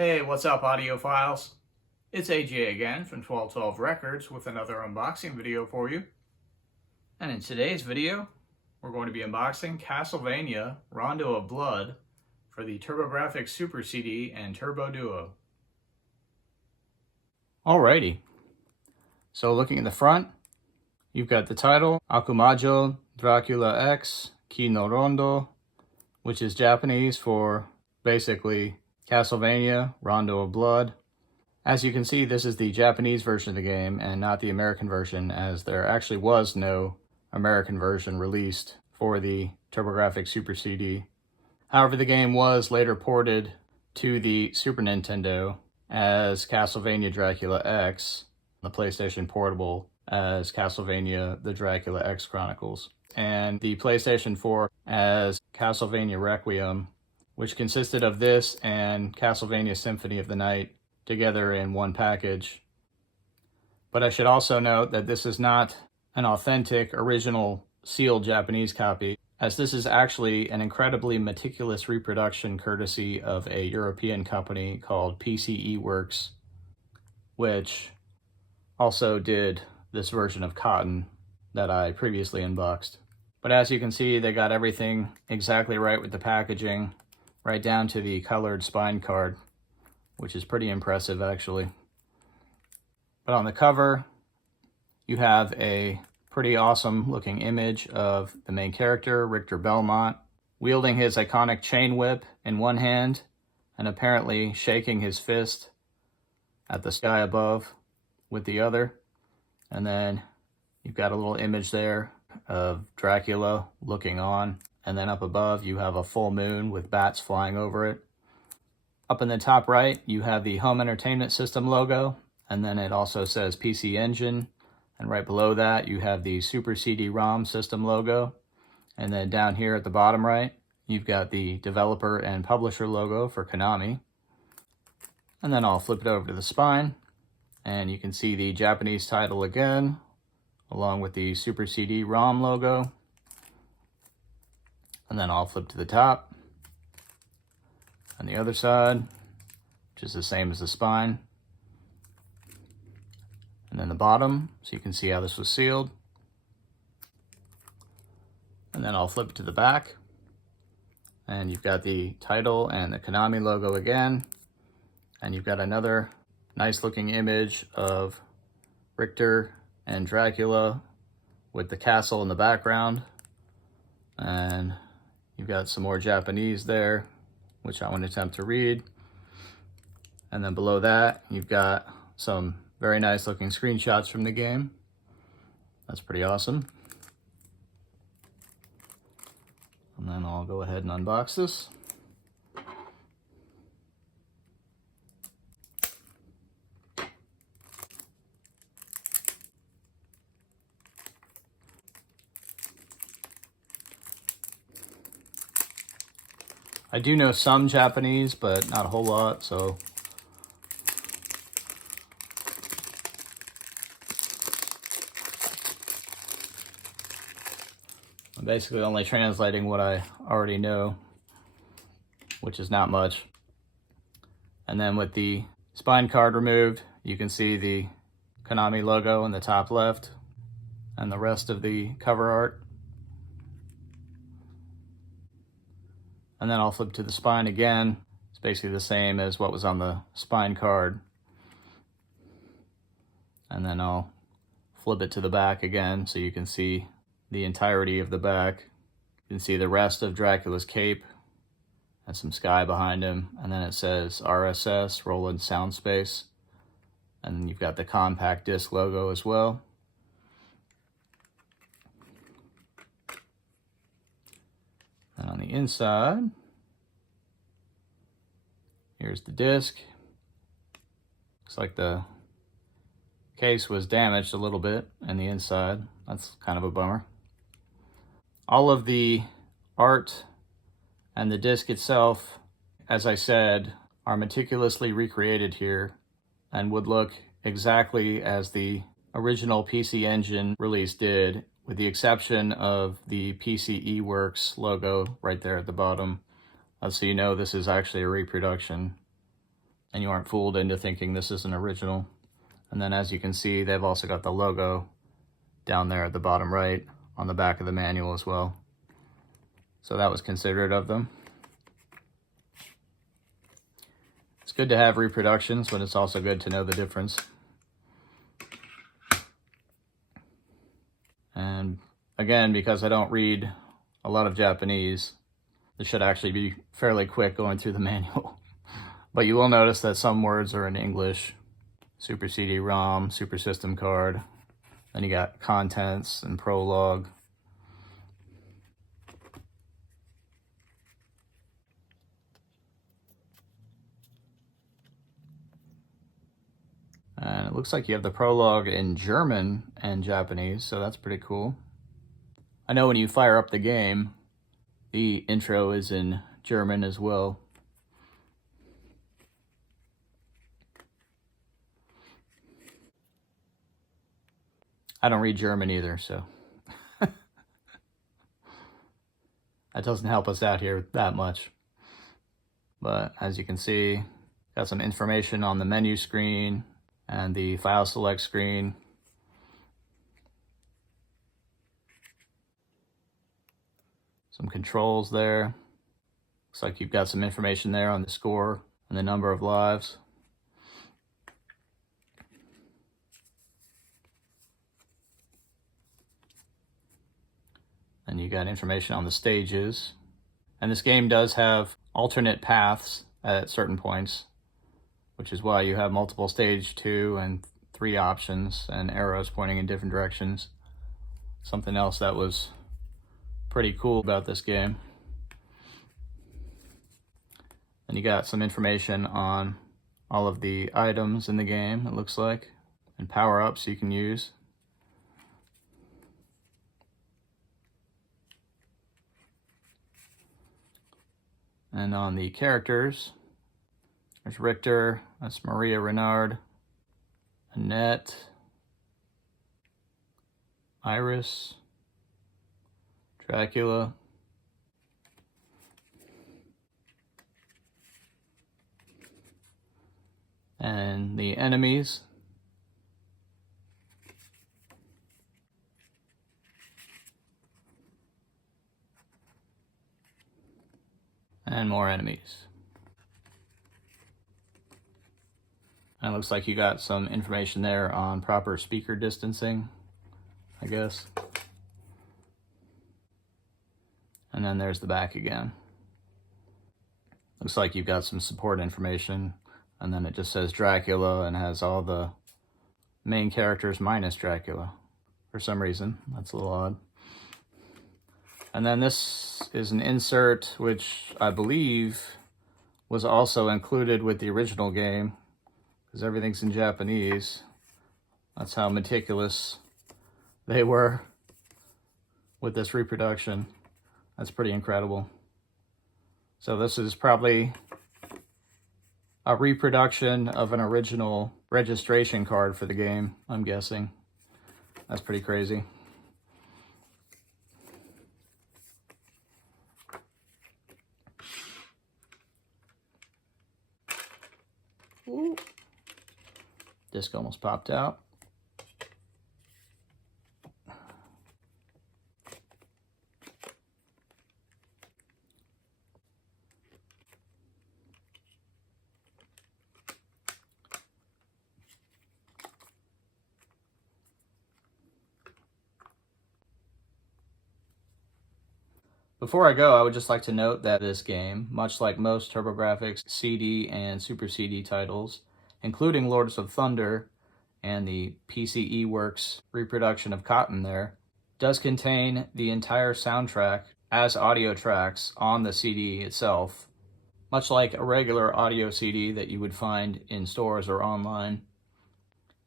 Hey, what's up, audiophiles? It's AJ again from 1212 Records with another unboxing video for you. And in today's video, we're going to be unboxing Castlevania Rondo of Blood for the TurboGrafx Super CD and TurboDuo. Alrighty, so looking in the front, you've got the title, Akumajo Dracula X Ki no Rondo, which is Japanese for basically Castlevania Rondo of Blood. As you can see, this is the Japanese version of the game and not the American version, as there actually was no American version released for the TurboGrafx Super CD. However, the game was later ported to the Super Nintendo as Castlevania Dracula X, the PlayStation Portable as Castlevania The Dracula X Chronicles, and the PlayStation 4 as Castlevania Requiem, which consisted of this and Castlevania Symphony of the Night together in one package. But I should also note that this is not an authentic, original, sealed Japanese copy, as this is actually an incredibly meticulous reproduction courtesy of a European company called PCE Works, which also did this version of Cotton that I previously unboxed. But as you can see, they got everything exactly right with the packaging, right down to the colored spine card, which is pretty impressive actually. But on the cover, you have a pretty awesome looking image of the main character, Richter Belmont, wielding his iconic chain whip in one hand and apparently shaking his fist at the sky above with the other. And then you've got a little image there of Dracula looking on. And then up above, you have a full moon with bats flying over it. Up in the top right, you have the Home Entertainment System logo, and then it also says PC Engine. And right below that, you have the Super CD-ROM system logo. And then down here at the bottom right, you've got the developer and publisher logo for Konami. And then I'll flip it over to the spine, and you can see the Japanese title again, along with the Super CD-ROM logo. And then I'll flip to the top on the other side, which is the same as the spine. And then the bottom, so you can see how this was sealed. And then I'll flip it to the back, and you've got the title and the Konami logo again. And you've got another nice looking image of Richter and Dracula with the castle in the background. And you've got some more Japanese there, which I won't attempt to read. And then below that, you've got some very nice looking screenshots from the game. That's pretty awesome. And then I'll go ahead and unbox this. I do know some Japanese, but not a whole lot, so I'm basically only translating what I already know, which is not much. And then with the spine card removed, you can see the Konami logo in the top left and the rest of the cover art. And then I'll flip to the spine again. It's basically the same as what was on the spine card. And then I'll flip it to the back again so you can see the entirety of the back. You can see the rest of Dracula's cape and some sky behind him. And then it says RSS, Roland Soundspace. And then you've got the compact disc logo as well. And on the inside, here's the disc. Looks like the case was damaged a little bit in the inside. That's kind of a bummer. All of the art and the disc itself, as I said, are meticulously recreated here and would look exactly as the original PC Engine release did, with the exception of the PCE Works logo right there at the bottom. So you know this is actually a reproduction. and you aren't fooled into thinking this is an original. And then as you can see, they've also got the logo down there at the bottom right on the back of the manual as well. So that was considerate of them. It's good to have reproductions, but it's also good to know the difference. And again, because I don't read a lot of Japanese, this should actually be fairly quick going through the manual. But you will notice that some words are in English. Super CD-ROM, Super System Card. Then you got contents and prologue. And it looks like you have the prologue in German and Japanese, so that's pretty cool. I know when you fire up the game, the intro is in German as well. I don't read German either, so that doesn't help us out here that much. But as you can see, got some information on the menu screen and the file select screen. Some controls there. Looks like you've got some information there on the score and the number of lives. And you got information on the stages. And this game does have alternate paths at certain points, which is why you have multiple stage 2 and 3 options and arrows pointing in different directions. Something else that was pretty cool about this game. And you got some information on all of the items in the game, it looks like, and power-ups you can use. And on the characters, there's Richter, that's Maria Renard, Annette, Iris, Dracula, and the enemies. And more enemies. And it looks like you got some information there on proper speaker distancing, I guess. And then there's the back again. Looks like you've got some support information, and then it just says Dracula and has all the main characters minus Dracula for some reason. That's a little odd. And then this is an insert which I believe was also included with the original game, because everything's in Japanese. That's how meticulous they were with this reproduction. That's pretty incredible. So this is probably a reproduction of an original registration card for the game, I'm guessing. That's pretty crazy. Ooh. Disc almost popped out. Before I go, I would just like to note that this game, much like most TurboGrafx CD and Super CD titles, including Lords of Thunder and the PCE Works reproduction of Cotton there, does contain the entire soundtrack as audio tracks on the CD itself, much like a regular audio CD that you would find in stores or online.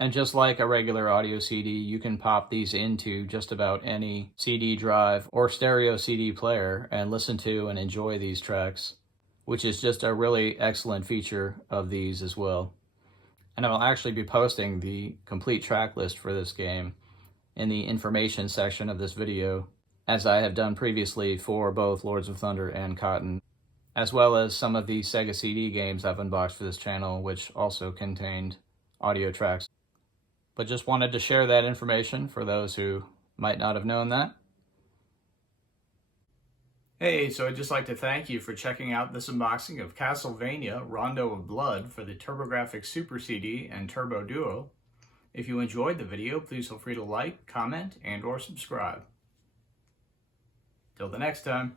And just like a regular audio CD, you can pop these into just about any CD drive or stereo CD player and listen to and enjoy these tracks, which is just a really excellent feature of these as well. And I'll actually be posting the complete track list for this game in the information section of this video, as I have done previously for both Lords of Thunder and Cotton. as well as some of the Sega CD games I've unboxed for this channel, which also contained audio tracks. But just wanted to share that information for those who might not have known that. Hey, so I'd just like to thank you for checking out this unboxing of Castlevania Rondo of Blood for the TurboGrafx Super CD and TurboDuo. If you enjoyed the video, please feel free to like, comment, and/or subscribe. Till the next time.